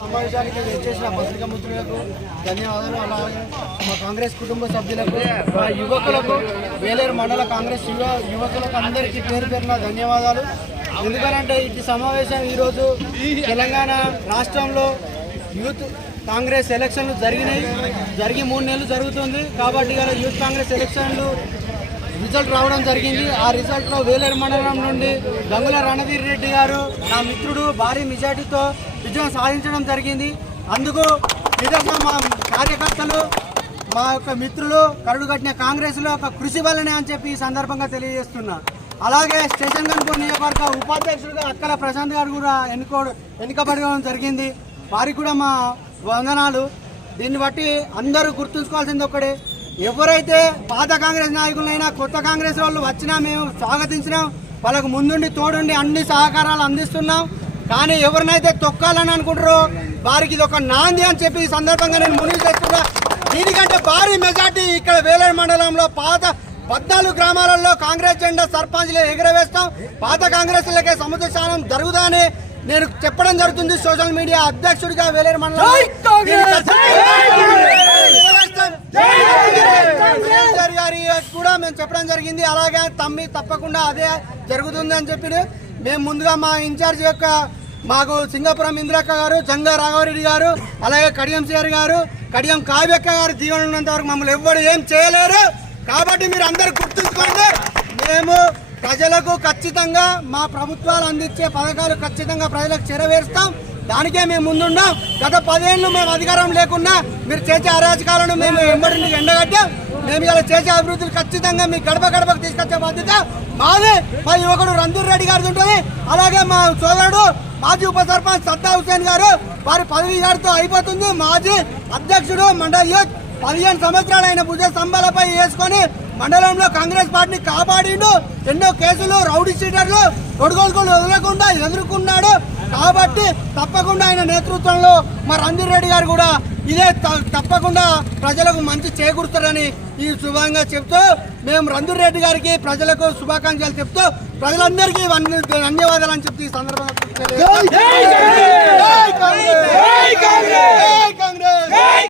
సమావేశానికి వచ్చేసిన పత్రికా మిత్రులకు ధన్యవాదాలు. అలాగే మా కాంగ్రెస్ కుటుంబ సభ్యులకు మా యువకులకు వేలేరు మండల కాంగ్రెస్ యువ యువకులకు అందరికీ పేరు పేరున ధన్యవాదాలు. ఎందుకనంటే ఇది సమావేశం ఈరోజు తెలంగాణ రాష్ట్రంలో యూత్ కాంగ్రెస్ ఎలక్షన్లు జరిగినాయి. జరిగి మూడు నెలలు జరుగుతుంది. కాబట్టి ఇలా యూత్ కాంగ్రెస్ ఎలక్షన్లు రిజల్ట్ రావడం జరిగింది. ఆ రిజల్ట్లో వేలేరు మండలం నుండి గంగుల రణధీర్ రెడ్డి గారు నా మిత్రుడు భారీ మెజార్టీతో విజయం సాధించడం జరిగింది. అందుకు నిజంగా మా కార్యకర్తలు మా యొక్క మిత్రులు కరుడు కట్టిన కాంగ్రెస్లో ఒక కృషి వల్లనే అని చెప్పి ఈ సందర్భంగా తెలియజేస్తున్నా. అలాగే స్టేషన్ గన్పూర్ నియోజకవర్గ ఉపాధ్యక్షుడిగా అక్కల ప్రశాంత్ గారు కూడా ఎన్నుకో ఎన్నికబడడం జరిగింది. వారికి కూడా మా వందనాలు. దీన్ని బట్టి అందరూ గుర్తుంచుకోవాల్సింది ఒక్కడే ఎవరైతే పాత కాంగ్రెస్ నాయకులైనా కొత్త కాంగ్రెస్ వాళ్ళు వచ్చినా మేము స్వాగతించినాం. వాళ్ళకు ముందుండి తోడుండి అన్ని సహకారాలు అందిస్తున్నాం. కానీ ఎవరినైతే తొక్కాలని అనుకుంటారో వారికి ఇది ఒక నాంది అని చెప్పి ఈ సందర్భంగా నేను మునిగి చేస్తున్నా దీనికంటే భారీ మెజార్టీ ఇక్కడ వేలేరు మండలంలో పాత పద్నాలుగు గ్రామాలలో కాంగ్రెస్ జెండా సర్పంచ్లు ఎగరవేస్తాం. పాత కాంగ్రెస్ లకే సముద్ర స్నానం జరుగుదని నేను చెప్పడం జరుగుతుంది. సోషల్ మీడియా అధ్యక్షుడిగా వేలేరు మండలం కేసీఆర్ గారి కూడా మేము చెప్పడం జరిగింది. అలాగే తమ్మి తప్పకుండా అదే జరుగుతుంది అని చెప్పి మేము ముందుగా మా ఇన్ఛార్జ్ యొక్క మాకు సింగపురం ఇంద్రక్క గారు జంగా రాఘవరెడ్డి గారు అలాగే కడియం సిఆర్ గారు కడియం కావ్యక్క గారు దీవెన ఉన్నంత వరకు మమ్మల్ని ఎవ్వరు ఏం చేయలేరు. కాబట్టి మీరు అందరు గుర్తుంచుకోండి. మేము ప్రజలకు ఖచ్చితంగా మా ప్రభుత్వాలు అందించే పథకాలు ఖచ్చితంగా ప్రజలకు చేరవేరుస్తాం. దానికే మేము ముందున్నాం గత పదేళ్ళు మేము అధికారం లేకుండా మీరు చేసే అరాచకాలను మేము ఎంబడి ఎండగట్టాం. మేము ఇలా చేసే అభివృద్ధిని ఖచ్చితంగా మీ గడప గడపకు తీసుకొచ్చే బాధ్యత మాది. మా యువకుడు రంధీర్ రెడ్డి గారిది ఉంటుంది. అలాగే మా సోదరుడు మాజీ ఉప సర్పంచ్ సత్తా హుసేన్ గారు వారి పదవి గారితో అయిపోతుంది. మాజీ అధ్యక్షుడు మండలి యూత్ పదిహేను సంవత్సరాలు ఆయన భుజ స్తంభాలపై వేసుకొని మండలంలో కాంగ్రెస్ పార్టీని కాపాడిండు. ఎన్నో కేసులు రౌడీ సీటర్లు కొడుకోలుకొని వదలకుండా ఎదుర్కొన్నాడు. కాబట్టి తప్పకుండా ఆయన నేతృత్వంలో మా రంజీర్ రెడ్డి గారు కూడా ఇదే తప్పకుండా ప్రజలకు మంచి చేకూరుతారని ఈ శుభంగా చెప్తూ మేము రందూర్ రెడ్డి గారికి ప్రజలకు శుభాకాంక్షలు చెప్తూ ప్రజలందరికీ ధన్యవాదాలు అని చెప్తూ ఈ సందర్భంగా